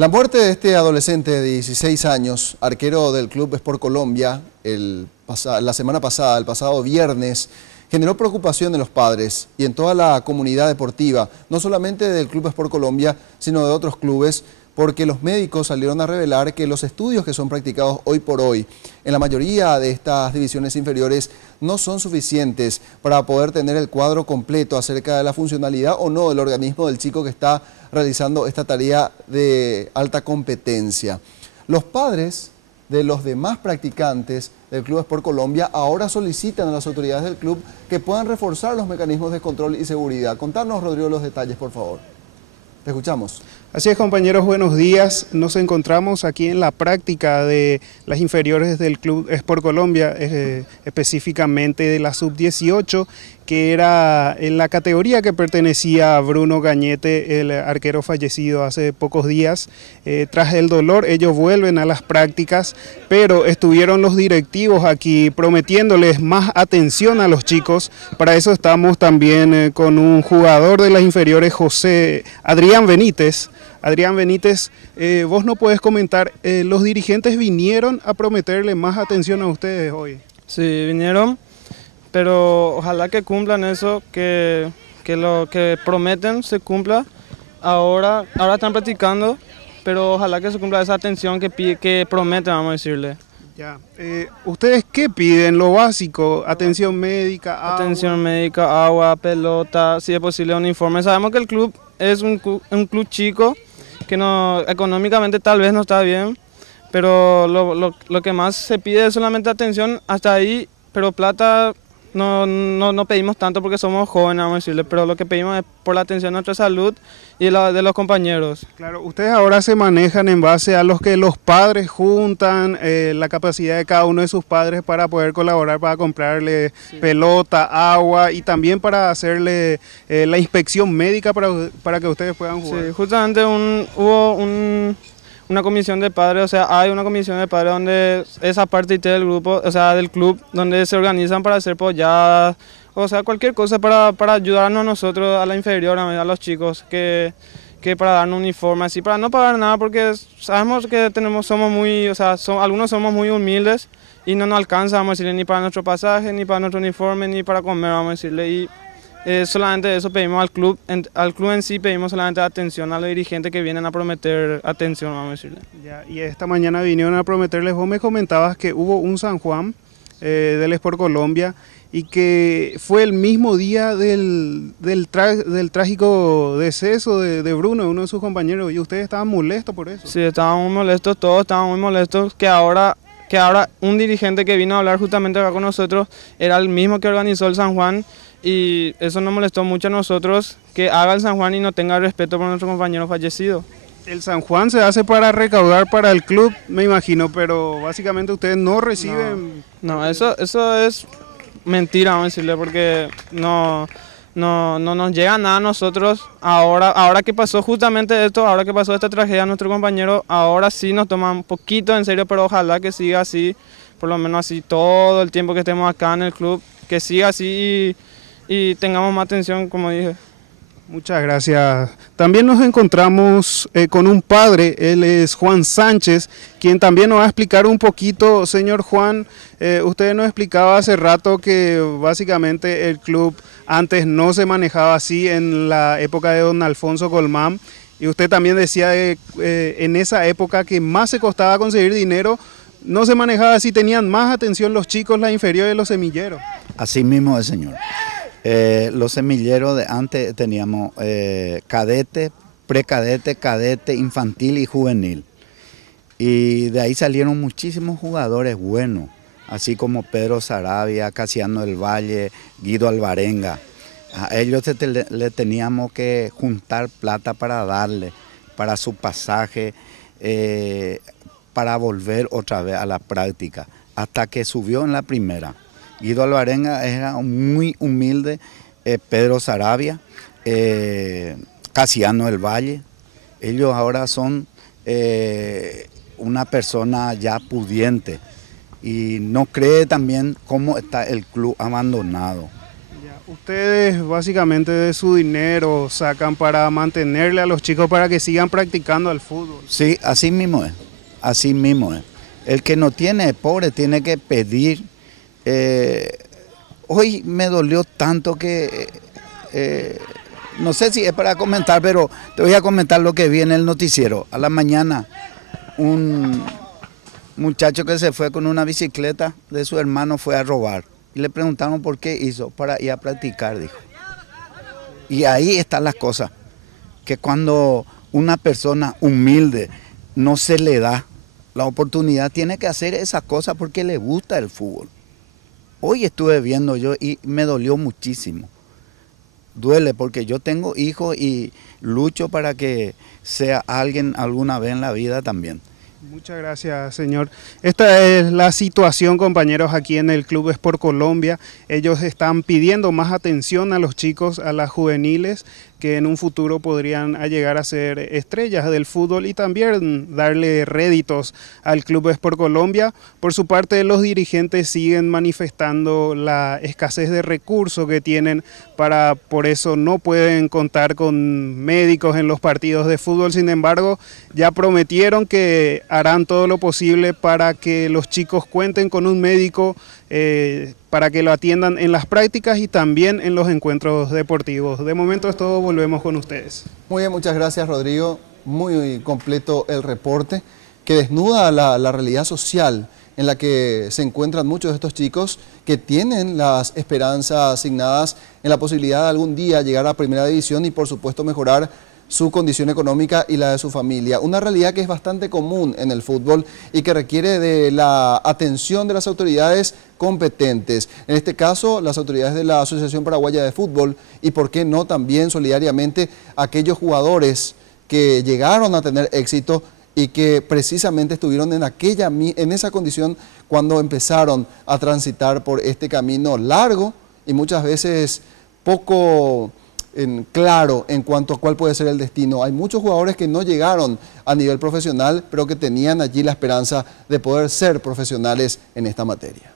La muerte de este adolescente de 16 años, arquero del Club Sport Colombia, la semana pasada, el pasado viernes, generó preocupación en los padres y en toda la comunidad deportiva, no solamente del Club Sport Colombia, sino de otros clubes, porque los médicos salieron a revelar que los estudios que son practicados hoy por hoy en la mayoría de estas divisiones inferiores no son suficientes para poder tener el cuadro completo acerca de la funcionalidad o no del organismo del chico que está realizando esta tarea de alta competencia. Los padres de los demás practicantes del Club Sport Colombia ahora solicitan a las autoridades del club que puedan reforzar los mecanismos de control y seguridad. Contanos, Rodrigo, los detalles, por favor. Te escuchamos. Así es, compañeros, buenos días. Nos encontramos aquí en la práctica de las inferiores del Club Sport Colombia, específicamente de la sub-18, que era en la categoría que pertenecía a Bruno Gañete, el arquero fallecido hace pocos días. Tras el dolor, ellos vuelven a las prácticas, pero estuvieron los directivos aquí prometiéndoles más atención a los chicos. Para eso estamos también con un jugador de las inferiores, Adrián Benítez. Adrián Benítez, vos no podés comentar, los dirigentes vinieron a prometerle más atención a ustedes hoy. Sí, vinieron, pero ojalá que cumplan eso, que lo que prometen se cumpla. Ahora están practicando, pero ojalá que se cumpla esa atención que prometen, vamos a decirle. Ya. ¿Ustedes qué piden? Lo básico, atención médica, agua. Atención médica, agua, pelota, si es posible un informe. Sabemos que el club es un club chico, que no, económicamente tal vez no está bien, pero lo que más se pide es solamente atención hasta ahí, pero plata no pedimos tanto porque somos jóvenes, vamos a decirle, pero lo que pedimos es por la atención a nuestra salud y la de los compañeros. Claro, ustedes ahora se manejan en base a los que los padres juntan, la capacidad de cada uno de sus padres para poder colaborar, para comprarle pelota, agua y también para hacerle la inspección médica para que ustedes puedan jugar. Sí, justamente hubo una comisión de padres, o sea, hay una comisión de padres donde esa parte del grupo, o sea, del club, donde se organizan para hacer polladas, o sea, cualquier cosa para ayudarnos nosotros a la inferior, a los chicos, que para darnos un uniforme, así, para no pagar nada, porque sabemos que algunos somos muy humildes y no nos alcanza, vamos a decirle, ni para nuestro pasaje, ni para nuestro uniforme, ni para comer, vamos a decirle, y solamente eso pedimos al club en sí pedimos solamente atención a los dirigentes que vienen a prometer atención, vamos a decirle. Ya, y esta mañana vinieron a prometerles, vos me comentabas que hubo un San Juan del Sport Colombia y que fue el mismo día del trágico deceso de Bruno, uno de sus compañeros, y ustedes estaban molestos por eso. Sí, estaban muy molestos, todos estaban muy molestos, que ahora un dirigente que vino a hablar justamente acá con nosotros era el mismo que organizó el San Juan. Y eso nos molestó mucho a nosotros, que haga el San Juan y no tenga respeto por nuestro compañero fallecido. El San Juan se hace para recaudar para el club, me imagino, pero básicamente ustedes no reciben... No, eso es mentira, vamos a decirle, porque no nos llega nada a nosotros. Ahora que pasó justamente esto, ahora que pasó esta tragedia a nuestro compañero, ahora sí nos toma un poquito en serio, pero ojalá que siga así, por lo menos así todo el tiempo que estemos acá en el club, que siga así y tengamos más atención, como dije. Muchas gracias. También nos encontramos con un padre, él es Juan Sánchez, quien también nos va a explicar un poquito. Señor Juan, usted nos explicaba hace rato que básicamente el club antes no se manejaba así en la época de don Alfonso Colmán, y usted también decía en esa época que más se costaba conseguir dinero, no se manejaba así, tenían más atención los chicos, la inferior de los semilleros. Así mismo es, señor. Los semilleros de antes teníamos cadete, precadete, cadete, infantil y juvenil. Y de ahí salieron muchísimos jugadores buenos, así como Pedro Saravia, Casiano del Valle, Guido Alvarenga. A ellos le teníamos que juntar plata para darle, para su pasaje, para volver otra vez a la práctica, hasta que subió en la primera. Guido Alvarenga era muy humilde, Pedro Saravia, Casiano del Valle. Ellos ahora son una persona ya pudiente y no cree también cómo está el club abandonado. Ustedes básicamente de su dinero sacan para mantenerle a los chicos para que sigan practicando al fútbol. Sí, así mismo es, así mismo es. El que no tiene, pobre, tiene que pedir. Hoy me dolió tanto que, no sé si es para comentar, pero te voy a comentar lo que vi en el noticiero. A la mañana, un muchacho que se fue con una bicicleta de su hermano fue a robar. Y le preguntaron por qué hizo, para ir a practicar, dijo. Y ahí están las cosas, que cuando una persona humilde no se le da la oportunidad, tiene que hacer esas cosas porque le gusta el fútbol. Hoy estuve viendo yo y me dolió muchísimo. Duele porque yo tengo hijos y lucho para que sea alguien alguna vez en la vida también. Muchas gracias, señor. Esta es la situación, compañeros, aquí en el Club Sport Colombia. Ellos están pidiendo más atención a los chicos, a las juveniles, que en un futuro podrían llegar a ser estrellas del fútbol y también darle réditos al Club Sport Colombia. Por su parte, los dirigentes siguen manifestando la escasez de recursos que tienen, por eso no pueden contar con médicos en los partidos de fútbol. Sin embargo, ya prometieron que harán todo lo posible para que los chicos cuenten con un médico para que lo atiendan en las prácticas y también en los encuentros deportivos. De momento es todo, volvemos con ustedes. Muy bien, muchas gracias, Rodrigo. Muy completo el reporte que desnuda la realidad social en la que se encuentran muchos de estos chicos que tienen las esperanzas asignadas en la posibilidad de algún día llegar a Primera División y por supuesto mejorar su condición económica y la de su familia. Una realidad que es bastante común en el fútbol y que requiere de la atención de las autoridades competentes. En este caso, las autoridades de la Asociación Paraguaya de Fútbol y, por qué no, también solidariamente aquellos jugadores que llegaron a tener éxito y que precisamente estuvieron en esa condición cuando empezaron a transitar por este camino largo y muchas veces poco claro en cuanto a cuál puede ser el destino. Hay muchos jugadores que no llegaron a nivel profesional, pero que tenían allí la esperanza de poder ser profesionales en esta materia.